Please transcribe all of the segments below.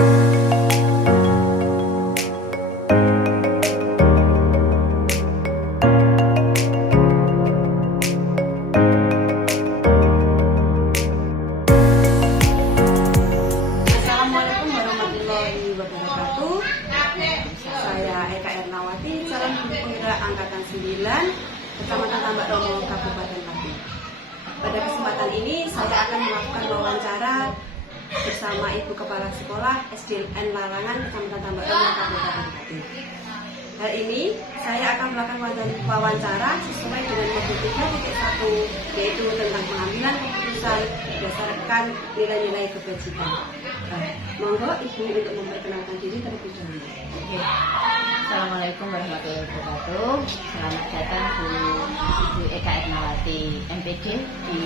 Assalamualaikum warahmatullahi wabarakatuh. Saya Eka Ernawati, calon penggerak angkatan 9, Kecamatan Tambak Romo, Kabupaten Pati. Pada kesempatan ini saya akan melakukan wawancara bersama Ibu Kepala Sekolah SDN Larangan, Kecamatan Tambak Romo, Kabupaten Pati. Hari ini saya akan melakukan wawancara sesuai dengan modul 3.1, yaitu tentang pengambilan keputusan berdasarkan nilai-nilai kebajikan. Monggo Ibu untuk memperkenalkan diri terlebih dahulu. Assalamualaikum warahmatullahi wabarakatuh. Selamat datang Bu Eka Ernawati, MPD di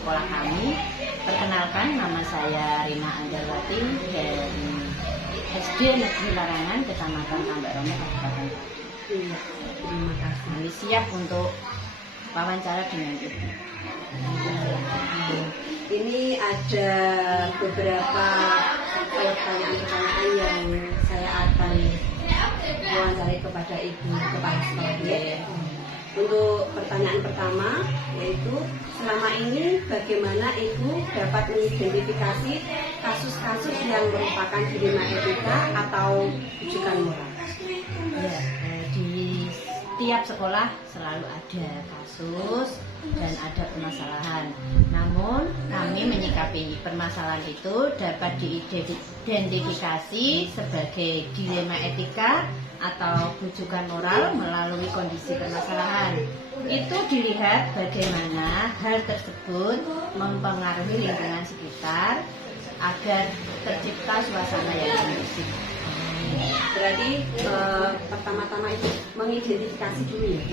sekolah kami. Perkenalkan, nama saya Rina Anjarwati dari SD Negeri Larangan, Kecamatan Tambak Romo, Kabupaten. Iya, terima kasih. Kami siap untuk wawancara dengan Ibu. Ini ada beberapa pertanyaan-pertanyaan yang saya akan wawancarai kepada Ibu Kepala Sekolah. Untuk pertanyaan pertama, yaitu selama ini bagaimana Ibu dapat mengidentifikasi kasus-kasus yang merupakan dilema etika atau rujukan moral? Ya, di setiap sekolah selalu ada kasus dan ada permasalahan. Namun kami menyikapi permasalahan itu dapat diidentifikasi sebagai dilema etika atau rujukan moral melalui kondisi permasalahan. Itu dilihat bagaimana hal tersebut mempengaruhi lingkungan sekitar agar tercipta suasana yang kondusif. Berarti pertama-tama itu mengidentifikasi dulu ya?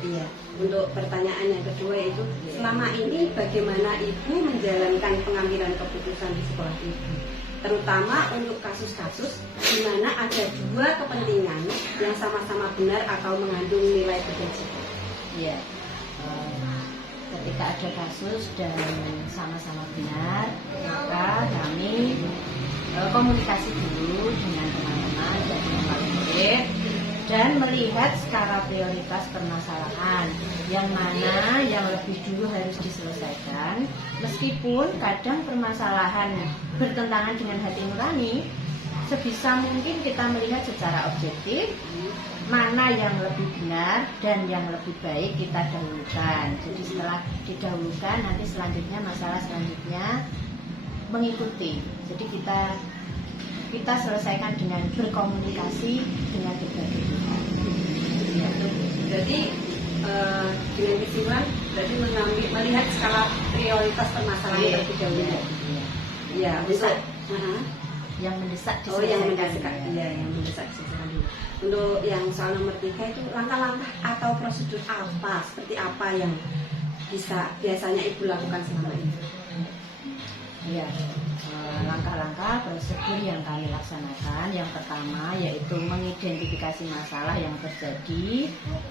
Iya. Untuk pertanyaan yang kedua itu, selama ini bagaimana Ibu menjalankan pengambilan keputusan di sekolah Ibu? Terutama untuk kasus-kasus di mana ada dua kepentingan yang sama-sama benar atau mengandung nilai kebajikan. Iya. Ketika ada kasus dan sama-sama benar, maka kami komunikasi dulu dengan teman-teman dan dengan murid dan melihat skala prioritas permasalahan yang mana yang lebih dulu harus diselesaikan, meskipun kadang permasalahan bertentangan dengan hati nurani. Sebisa mungkin kita melihat secara objektif mana yang lebih benar dan yang lebih baik kita dahulukan. Jadi setelah didahulukan, nanti selanjutnya masalah selanjutnya mengikuti. Jadi kita selesaikan dengan berkomunikasi dengan berbagai pihak. Ya, jadi dengan kesimpulan berarti melihat skala prioritas permasalahan terlebih dahulu. Iya, bisa. Yang mendesak yang diselesaikan. mendesak. Iya, yang mendesak diselesaikan dulu. Untuk yang soal nomor 3 itu langkah-langkah atau prosedur apa, seperti apa yang biasanya Ibu lakukan selama ini? Ya, langkah-langkah prosedur yang kami laksanakan, yang pertama yaitu mengidentifikasi masalah yang terjadi,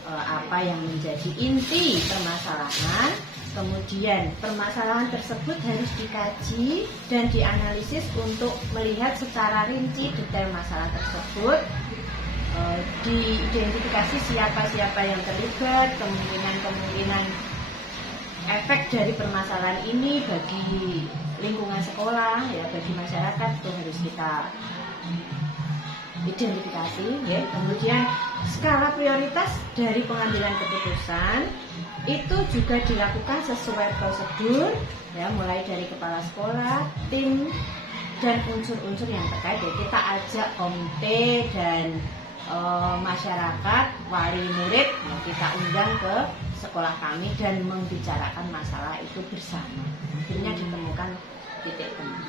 apa yang menjadi inti permasalahan. Kemudian permasalahan tersebut harus dikaji dan dianalisis untuk melihat secara rinci detail masalah tersebut, diidentifikasi siapa-siapa yang terlibat, kemungkinan efek dari permasalahan ini bagi lingkungan sekolah, ya, bagi masyarakat itu harus kita identifikasi, ya. Kemudian skala prioritas dari pengambilan keputusan itu juga dilakukan sesuai prosedur, ya, mulai dari kepala sekolah, tim dan unsur-unsur yang terkait. Ya, kita ajak komite dan masyarakat, wali murid, ya, kita undang ke sekolah kami dan membicarakan masalah itu bersama. Akhirnya ditemukan titik temu.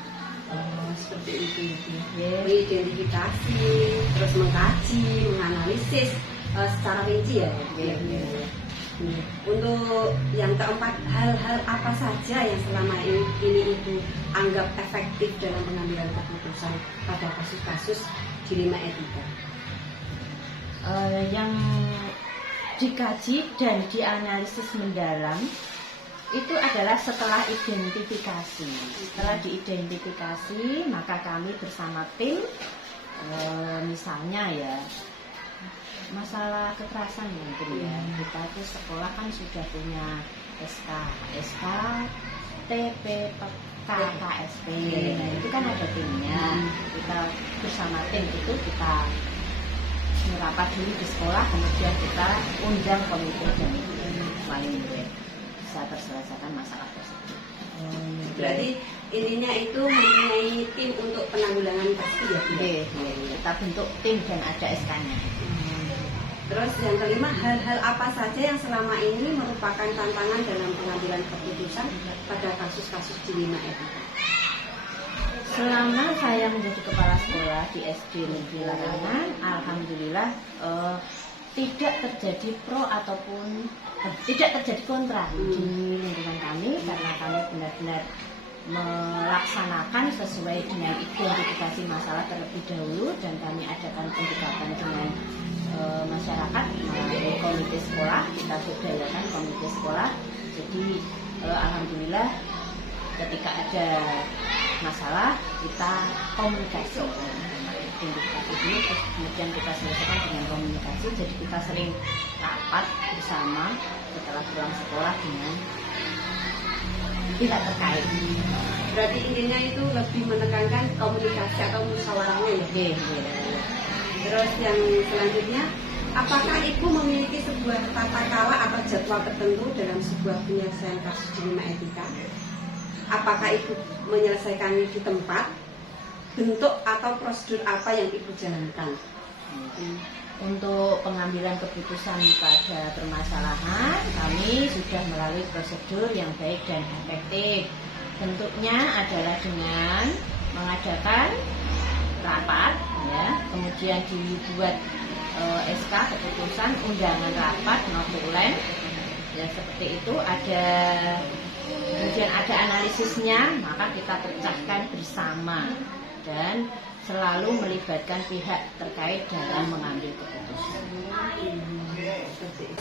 Seperti itu. Mengidentifikasi, terus mengkaji, menganalisis secara rinci ya. Untuk yang keempat, hal-hal apa saja yang selama ini Ibu anggap efektif dalam pengambilan keputusan pada kasus-kasus dilema etika? Yang dikaji dan dianalisis mendalam itu adalah setelah identifikasi. Setelah diidentifikasi, maka kami bersama tim, misalnya ya masalah kekerasan mungkin ya. Kita itu sekolah kan sudah punya SK, TP, KSP. Nah, itu kan ada timnya. Kita bersama tim itu kita merapat dulu di sekolah, kemudian kita undang komite dan wali murid bisa terselesaikan masalah tersebut. Berarti intinya itu mempunyai tim untuk penanggulangan pasti ya? Kita bentuk tim dan ada SK-nya. Terus yang kelima, hal-hal apa saja yang selama ini merupakan tantangan dalam pengambilan keputusan pada kasus-kasus dilema etika? Selama saya menjadi kepala sekolah di SD Negeri Larangan, alhamdulillah tidak terjadi pro ataupun tidak terjadi kontra di lingkungan kami, karena kami benar-benar melaksanakan sesuai dengan identifikasi masalah terlebih dahulu, dan kami adakan pendekatan dengan masyarakat melalui komite sekolah. Kita berdayakan komite sekolah. Jadi alhamdulillah ketika ada masalah kita komunikasi, identifikasi dulu, terus kemudian kita selesaikan dengan komunikasi. Jadi kita sering rapat bersama setelah pulang sekolah dengan pihak terkait. Berarti intinya itu lebih menekankan komunikasi atau musyawarahnya ya? Terus yang selanjutnya, apakah Ibu memiliki sebuah tata cara atau jadwal tertentu dalam sebuah penyelesaian kasus dilema etika? Apakah Ibu menyelesaikannya di tempat, bentuk atau prosedur apa yang Ibu jalankan? Untuk pengambilan keputusan pada permasalahan, kami sudah melalui prosedur yang baik dan efektif. Bentuknya adalah dengan mengadakan rapat, ya, kemudian dibuat SK keputusan, undangan rapat, notulen, ya seperti itu. Kemudian ada analisisnya, maka kita pecahkan bersama dan selalu melibatkan pihak terkait dalam mengambil keputusan.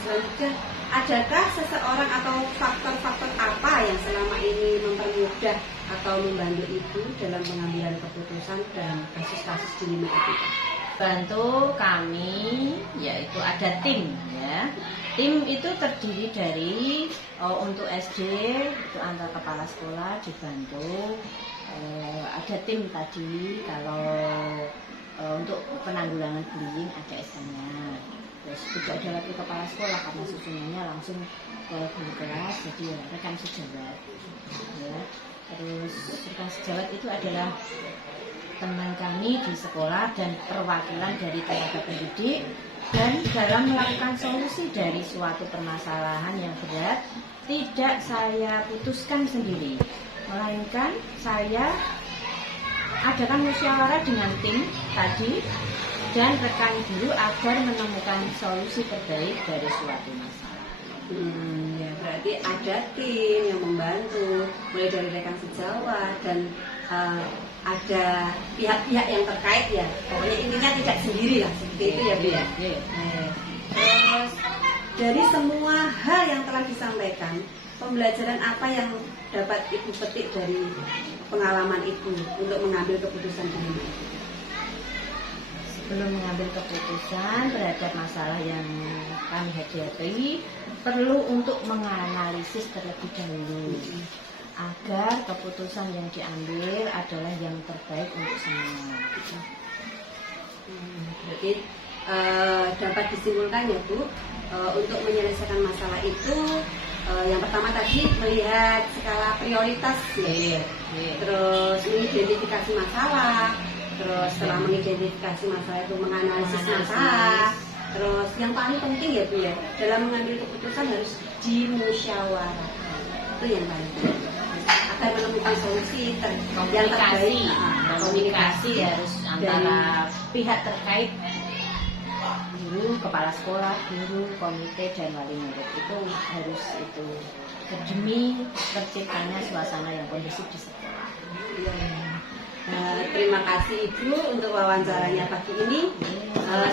Selanjutnya, adakah seseorang atau faktor-faktor apa yang selama ini mempermudah atau membantu Ibu dalam pengambilan keputusan dalam kasus-kasus dilema etika? Bantu kami, yaitu ada tim, ya. Tim itu terdiri dari untuk SD itu antar kepala sekolah dibantu. Ada tim tadi, kalau untuk penanggulangan bullying ada SK-nya. Terus tidak ada lagi kepala sekolah karena susunannya langsung ke guru kelas, jadi ya, rekan sejawat. Ya. Terus rekan sejawat itu adalah teman kami di sekolah dan perwakilan dari tenaga pendidik, dan dalam melakukan solusi dari suatu permasalahan yang berat tidak saya putuskan sendiri, melainkan saya adakan musyawarah dengan tim tadi dan rekan guru agar menemukan solusi terbaik dari suatu masalah. Ya, berarti ada tim yang membantu, mulai dari rekan sejawat dan ada pihak-pihak yang terkait ya. Pokoknya intinya tidak sendiri lah, seperti itu ya Bu ya. Terus dari semua hal yang telah disampaikan, pembelajaran apa yang dapat Ibu petik dari pengalaman Ibu untuk mengambil keputusan ini? Sebelum mengambil keputusan terhadap masalah yang kami hadapi, perlu untuk menganalisis terlebih dahulu agar keputusan yang diambil adalah yang terbaik untuk semua. Berarti dapat disimpulkan ya Bu, untuk menyelesaikan masalah itu yang pertama tadi melihat skala prioritas ya. Terus mengidentifikasi masalah, terus setelah mengidentifikasi masalah itu menganalisis masalah, terus yang paling penting ya Bu ya, dalam mengambil keputusan harus dimusyawarahkan, itu yang paling penting agar menemukan solusi yang terbaik. Komunikasi harus antara pihak terkait, guru, kepala sekolah, guru, komite dan wali murid, itu harus itu demi terciptanya suasana yang kondusif di sekolah. Terima kasih Ibu untuk wawancaranya pagi ini.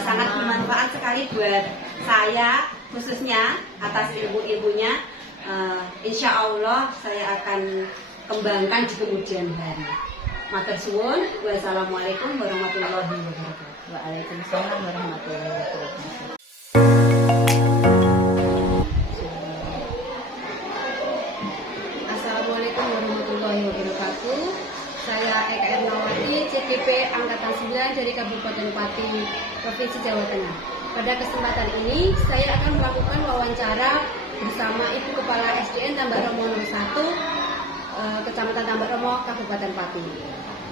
Sangat bermanfaat sekali buat saya, khususnya atas ilmu-ilmunya. insya Allah saya akan kembangkan di kemudian hari. Matur suwun. Wassalamualaikum warahmatullahi wabarakatuh. Waalaikumsalam warahmatullahi wabarakatuh. Assalamualaikum warahmatullahi wabarakatuh. Saya Eka Ernawati, CGP Angkatan 9 dari Kabupaten Pati, Provinsi Jawa Tengah. Pada kesempatan ini, saya akan melakukan wawancara bersama Ibu Kepala SDN Tambak Romo 1, Kecamatan Tambak Romo, Kabupaten Pati.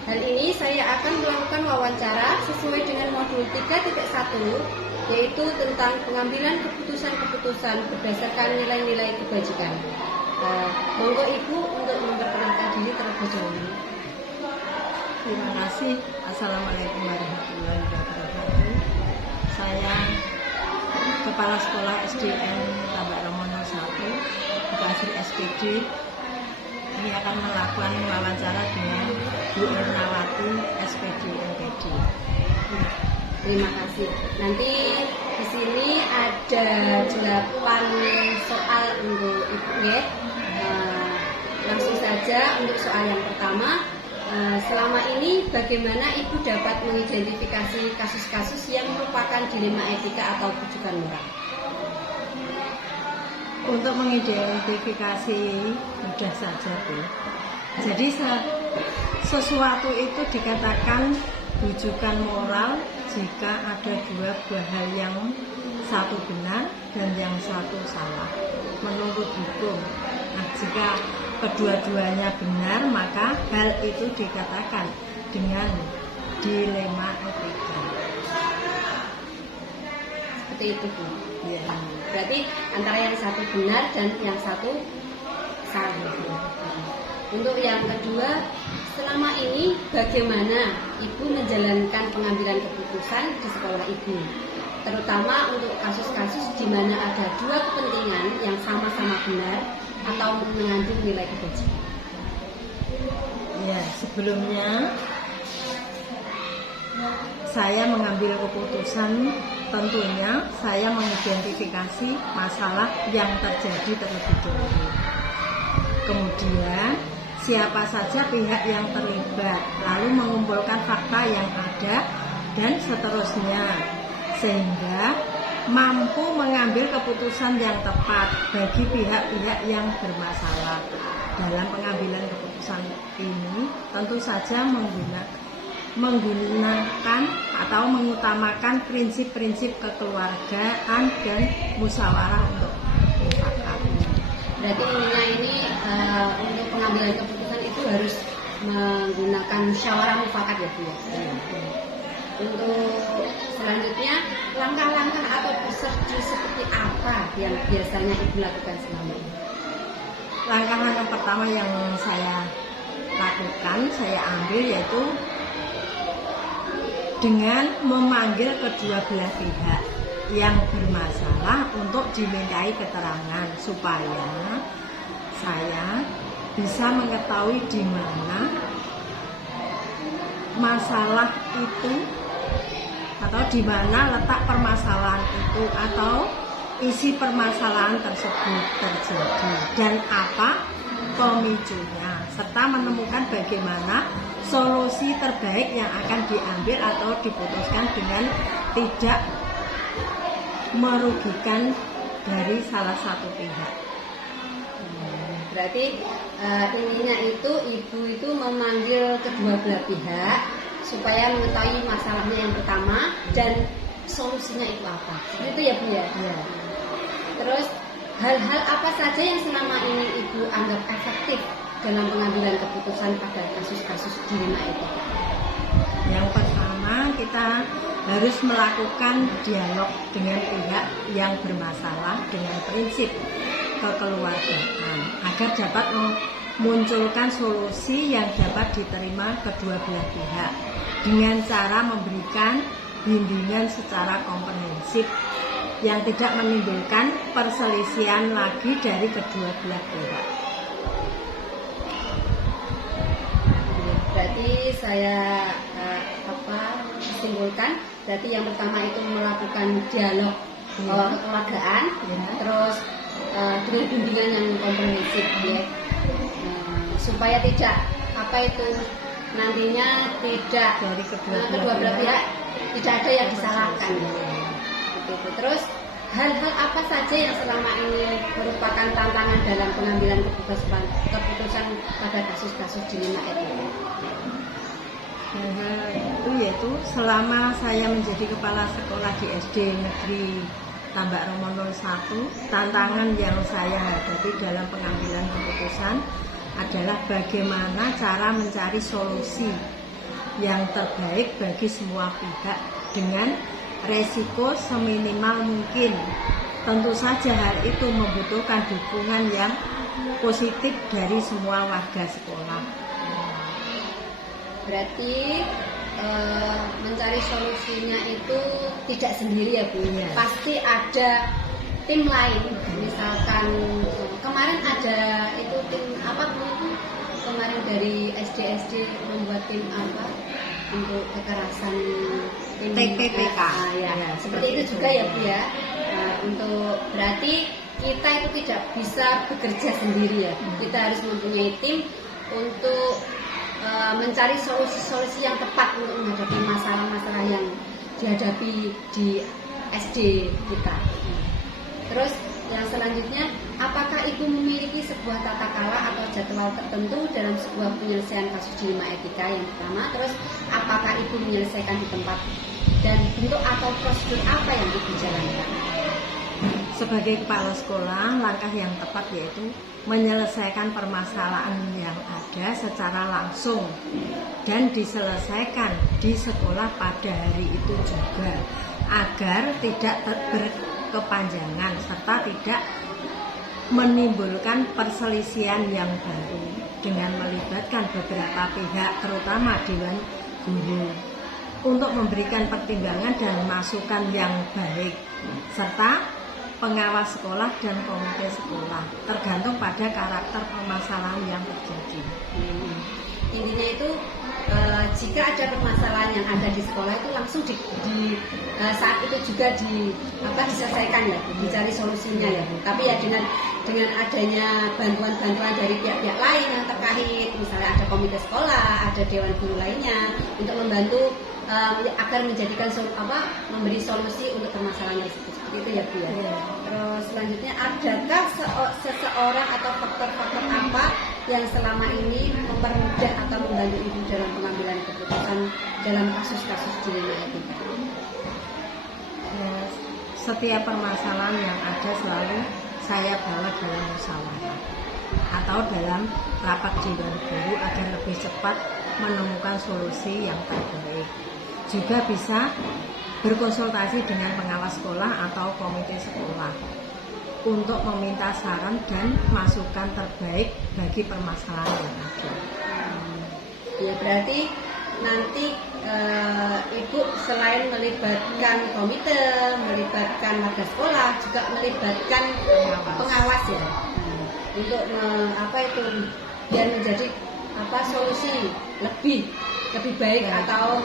Hal ini saya akan melakukan wawancara sesuai dengan modul 3.1, yaitu tentang pengambilan keputusan-keputusan berdasarkan nilai-nilai kebajikan. Monggo Ibu untuk memperkenalkan diri terlebih dahulu. Terima kasih. Assalamualaikum warahmatullahi wabarakatuh. Saya Kepala Sekolah SDN Tambak Romo 1, Bekasi SPD. Ini akan melakukan wawancara dengan Bu Ernawati, SPD MPD. Terima kasih. Nanti di sini ada 8 soal untuk Ibu ya. Langsung saja untuk soal yang pertama. Selama ini bagaimana Ibu dapat mengidentifikasi kasus-kasus yang merupakan dilema etika atau bujukan moral? Untuk mengidentifikasi mudah saja, Bu. Jadi sesuatu itu dikatakan bujukan moral jika ada dua buah hal yang satu benar dan yang satu salah menurut hukum. Nah, jika kedua-duanya benar, maka hal itu dikatakan dengan dilema etika. Seperti itu, Bu. Ya. Berarti antara yang satu benar dan yang satu salah. Untuk yang kedua, selama ini bagaimana Ibu menjalankan pengambilan keputusan di sekolah Ibu? Terutama untuk kasus-kasus di mana ada dua kepentingan yang sama-sama benar atau mengandung nilai kebajikan. Ya, sebelumnya saya mengambil keputusan, tentunya saya mengidentifikasi masalah yang terjadi terlebih dahulu. Kemudian siapa saja pihak yang terlibat, lalu mengumpulkan fakta yang ada dan seterusnya, sehingga mampu mengambil keputusan yang tepat bagi pihak-pihak yang bermasalah. Dalam pengambilan keputusan ini tentu saja menggunakan atau mengutamakan prinsip-prinsip kekeluargaan dan musyawarah untuk mufakat. Berarti intinya ini untuk pengambilan keputusan itu harus menggunakan musyawarah mufakat ya, Bu. Untuk selanjutnya, langkah-langkah atau prosedur seperti apa yang biasanya Ibu lakukan selama ini? Langkah-langkah pertama yang saya lakukan, saya ambil yaitu dengan memanggil kedua belah pihak yang bermasalah untuk dimintai keterangan supaya saya bisa mengetahui di mana masalah itu atau di mana letak permasalahan itu atau isi permasalahan tersebut terjadi dan apa pemicunya, serta menemukan bagaimana solusi terbaik yang akan diambil atau diputuskan dengan tidak merugikan dari salah satu pihak. Berarti intinya itu Ibu itu memanggil kedua belah pihak supaya mengetahui masalahnya yang pertama dan solusinya itu apa. Itu ya, Bu ya. Ya. Terus hal-hal apa saja yang selama ini Ibu anggap efektif dalam pengambilan keputusan pada kasus-kasus dilema itu? Yang pertama, kita harus melakukan dialog dengan pihak yang bermasalah dengan prinsip kekeluargaan agar dapat memunculkan solusi yang dapat diterima kedua belah pihak dengan cara memberikan bimbingan secara komprehensif yang tidak menimbulkan perselisihan lagi dari kedua belah pihak. Berarti saya simpulkan, berarti yang pertama itu melakukan dialog kekeluargaan, terus dengan bimbingan yang komprehensif ya. Supaya tidak nantinya tidak Dari kedua belah pihak tidak ada yang disalahkan. Seperti itu. Terus hal-hal apa saja yang selama ini merupakan tantangan dalam pengambilan keputusan pada kasus-kasus dilema etika? Itu yaitu selama saya menjadi kepala sekolah di SD Negeri Tambak Romo 01, tantangan yang saya hadapi dalam pengambilan keputusan adalah bagaimana cara mencari solusi yang terbaik bagi semua pihak dengan resiko seminimal mungkin. Tentu saja hal itu membutuhkan dukungan yang positif dari semua warga sekolah. Berarti mencari solusinya itu tidak sendiri ya Bu? Iya. Pasti ada tim lain. Misalkan kemarin ada itu tim apa Bu? Kemarin dari SD membuat tim apa untuk kekerasan tim TPPK. Ya. Ya, Seperti itu juga ya Bu ya. Untuk berarti kita itu tidak bisa bekerja sendiri ya. Kita harus mempunyai tim untuk mencari solusi-solusi yang tepat untuk menghadapi masalah-masalah yang dihadapi di SD kita. Terus yang selanjutnya, apakah Ibu memiliki sebuah tata cara atau jadwal tertentu dalam sebuah penyelesaian kasus dilema etika yang pertama? Terus apakah Ibu menyelesaikan di tempat dan bentuk atau prosedur apa yang Ibu jalankan? Sebagai kepala sekolah, langkah yang tepat yaitu menyelesaikan permasalahan yang ada secara langsung dan diselesaikan di sekolah pada hari itu juga, agar tidak berkepanjangan serta tidak menimbulkan perselisihan yang baru dengan melibatkan beberapa pihak, terutama Dewan Guru, untuk memberikan pertimbangan dan masukan yang baik, serta pengawas sekolah dan komite sekolah, tergantung pada karakter permasalahan yang terjadi. Intinya itu jika ada permasalahan yang ada di sekolah itu langsung saat itu juga diselesaikan ya, dicari solusinya ya. Tapi ya dengan adanya bantuan-bantuan dari pihak-pihak lain yang terkait, misalnya ada komite sekolah, ada dewan guru lainnya untuk membantu agar menjadikan memberi solusi untuk permasalahan tersebut. Itu ya Bu ya. Terus selanjutnya, adakah seseorang atau faktor-faktor apa yang selama ini mempermudah atau membantu Ibu dalam pengambilan keputusan dalam kasus-kasus dilema etika? Ya, setiap permasalahan yang ada selalu saya bawa dalam musyawarah atau dalam rapat dewan guru agar lebih cepat menemukan solusi yang terbaik. Juga bisa berkonsultasi dengan pengawas sekolah atau komite sekolah untuk meminta saran dan masukan terbaik bagi permasalahan yang ada. Ya berarti nanti Ibu selain melibatkan komite, melibatkan warga sekolah, juga melibatkan pengawas ya, untuk biar menjadi solusi lebih baik atau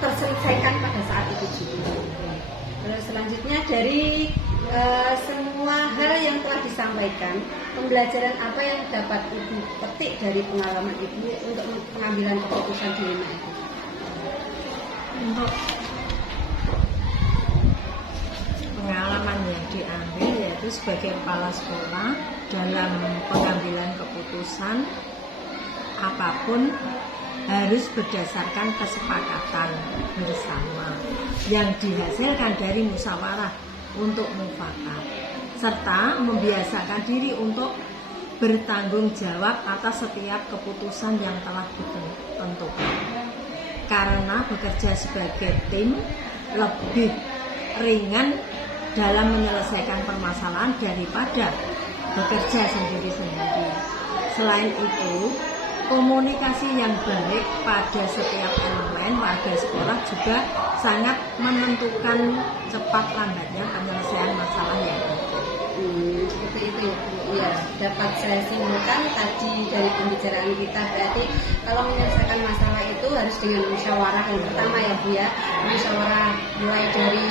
terselesaikan pada saat itu juga. Terus selanjutnya, dari semua hal yang telah disampaikan, pembelajaran apa yang dapat Ibu petik dari pengalaman Ibu untuk pengambilan keputusan dilema itu? Untuk pengalaman yang diambil yaitu sebagai kepala sekolah dalam pengambilan keputusan apapun harus berdasarkan kesepakatan bersama yang dihasilkan dari musyawarah untuk mufakat, serta membiasakan diri untuk bertanggung jawab atas setiap keputusan yang telah ditentukan. Karena bekerja sebagai tim lebih ringan dalam menyelesaikan permasalahan daripada bekerja sendiri-sendiri. Selain itu, komunikasi yang baik pada setiap elemen warga sekolah juga sangat menentukan cepat lambatnya penyelesaian masalah yang ada. Seperti itu ya Bu. Ya, dapat saya simpulkan tadi dari pembicaraan kita, berarti kalau menyelesaikan masalah itu harus harus dengan musyawarah yang pertama ya Bu ya, musyawarah mulai dari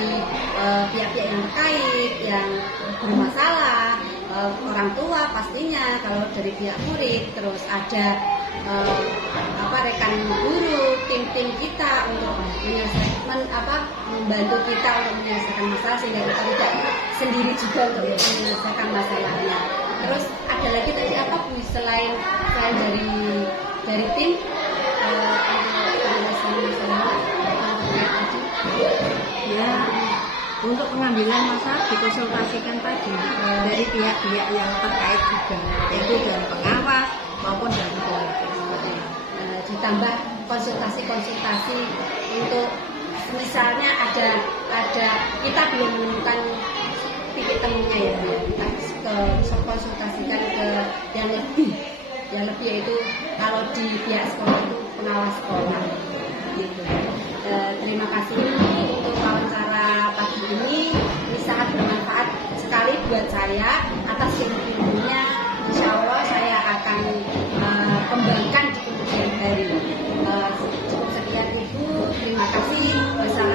pihak-pihak yang terkait, yang bermasalah, orang tua pastinya, kalau dari pihak murid, terus ada rekan guru, tim-tim kita untuk menyelesaikan membantu kita untuk menyelesaikan masalah sehingga kita tidak sendiri juga untuk menyelesaikan masalahnya. Terus ada lagi tadi apa Bu selain dari tim untuk penyelesaian masalah Ya, untuk pengambilan masalah dikonsultasikan tadi dari pihak-pihak yang terkait juga, yaitu dari pengawas maupun dari komunitas. Ditambah konsultasi untuk misalnya ada kita belum menemukan titik temunya ya, kita konsultasikan ke yang lebih yaitu kalau di pihak sekolah itu pengawas sekolah gitu. Terima kasih untuk wawancara pagi ini sangat bermanfaat sekali buat saya. Atas ilmu-ilmunya insya Allah saya akan kembangkan di kemudian hari. Cukup sekian Ibu, terima kasih. Wassalamualaikum.